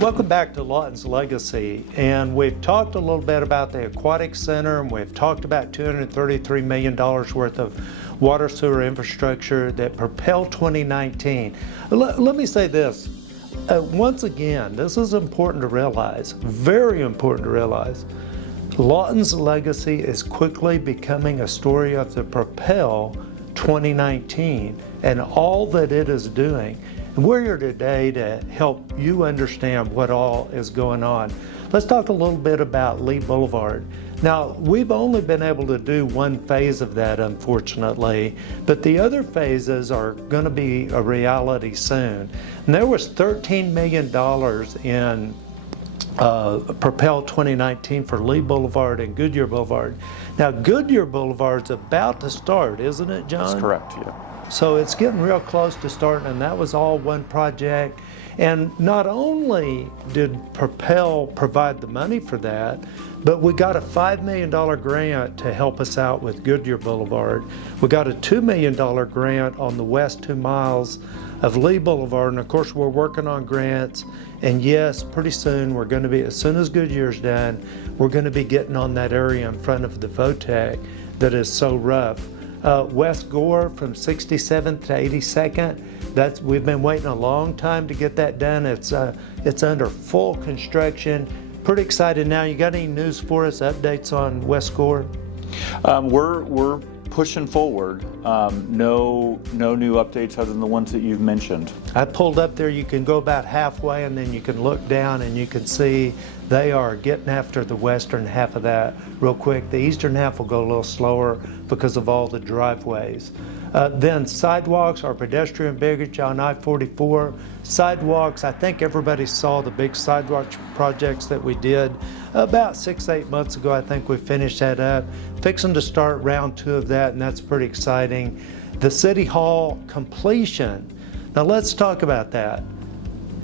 Welcome back to Lawton's Legacy, and we've talked a little bit about the Aquatic Center, and we've talked about $233 million worth of water sewer infrastructure that propelled 2019. Let me say this, once again, this is important to realize, very important to realize. Lawton's Legacy is quickly becoming a story of the Propel 2019 and all that it is doing. And we're here today to help you understand what all is going on. Let's talk a little bit about Lee Blvd. Now, we've only been able to do one phase of that, unfortunately, but the other phases are going to be a reality soon. And there was $13 million in Propel 2019 for Lee Blvd and Goodyear Blvd. Now, Goodyear Blvd is about to start, isn't it, John? That's correct, yeah. So it's getting real close to starting, and that was all one project. And not only did Propel provide the money for that, but we got a $5 million grant to help us out with Goodyear Blvd. We got a $2 million grant on the west 2 miles of Lee Blvd, and of course we're working on grants. And yes, pretty soon we're going to be, as soon as Goodyear's done, we're going to be getting on that area in front of the VOTEC that is so rough. West Gore from 67th to 82nd. We've been waiting a long time to get that done. It's under full construction. Pretty excited now. You got any news for us? Updates on West Gore? We're pushing forward. No new updates other than the ones that you've mentioned. I pulled up there. You can go about halfway, and then you can look down and you can see they are getting after the western half of that real quick. The eastern half will go a little slower because of all the driveways. Then sidewalks or pedestrian baggage on I-44. Sidewalks, I think everybody saw the big sidewalk projects that we did about 6-8 months ago. I think we finished that up. Fixing to start round 2 of that, and that's pretty exciting. The City Hall completion. Now let's talk about that.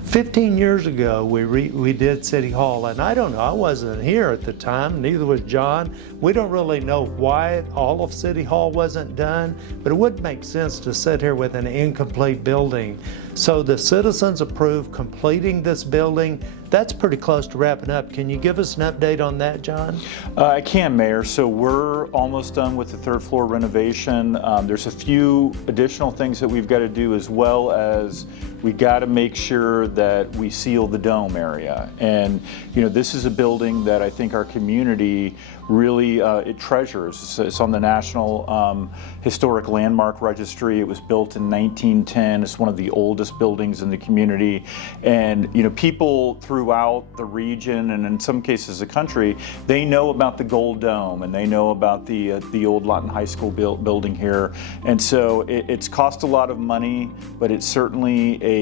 15 years ago, we did City Hall, and I don't know, I wasn't here at the time, neither was John. We don't really know why all of City Hall wasn't done, but it wouldn't make sense to sit here with an incomplete building. So the citizens approved completing this building. That's pretty close to wrapping up. Can you give us an update on that, John? I can, Mayor. So we're almost done with the 3rd floor renovation. There's a few additional things that we've got to do, as well as we got to make sure that we seal the dome area. And this is a building that I think our community really it treasures. It's on the National Historic Landmark Registry. It was built in 1910. It's one of the oldest buildings in the community. And people throughout the region, and in some cases the country, they know about the Gold Dome, and they know about the old Lawton High School building here. And so it's cost a lot of money, but it's certainly a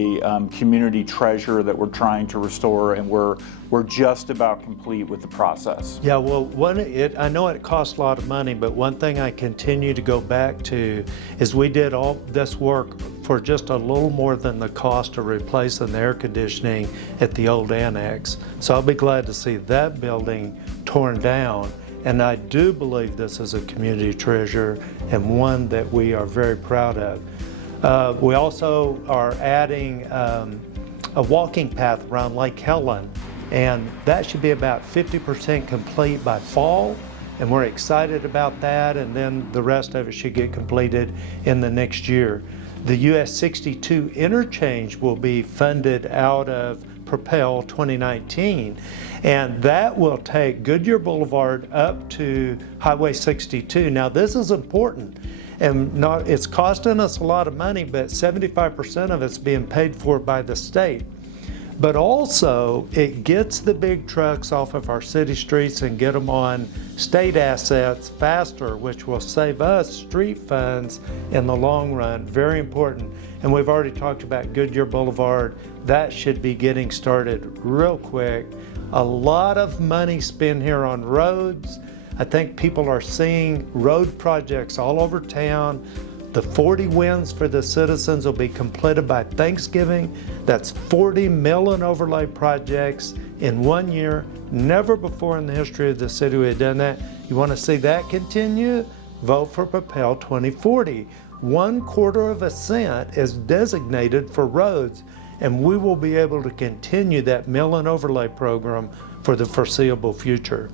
community treasure that we're trying to restore, and we're just about complete with the process. Yeah, well, I know it costs a lot of money, but one thing I continue to go back to is we did all this work for just a little more than the cost of replacing the air conditioning at the old annex. So I'll be glad to see that building torn down. And I do believe this is a community treasure and one that we are very proud of. We also are adding a walking path around Lake Helen, and that should be about 50% complete by fall, and we're excited about that, and then the rest of it should get completed in the next year. The US 62 interchange will be funded out of Propel 2019, and that will take Goodyear Blvd up to Highway 62. Now this is important, and it's costing us a lot of money, but 75% of it's being paid for by the state. But also it gets the big trucks off of our city streets and get them on state assets faster, which will save us street funds in the long run. Very important. And we've already talked about Goodyear Blvd. That should be getting started real quick. A lot of money spent here on roads. I think people are seeing road projects all over town. The 40 wins for the citizens will be completed by Thanksgiving. That's 40 mill and overlay projects in 1 year. Never before in the history of the city we had done that. You want to see that continue? Vote for Propel 2040. 1/4 of a cent is designated for roads. and we will be able to continue that mill and overlay program for the foreseeable future.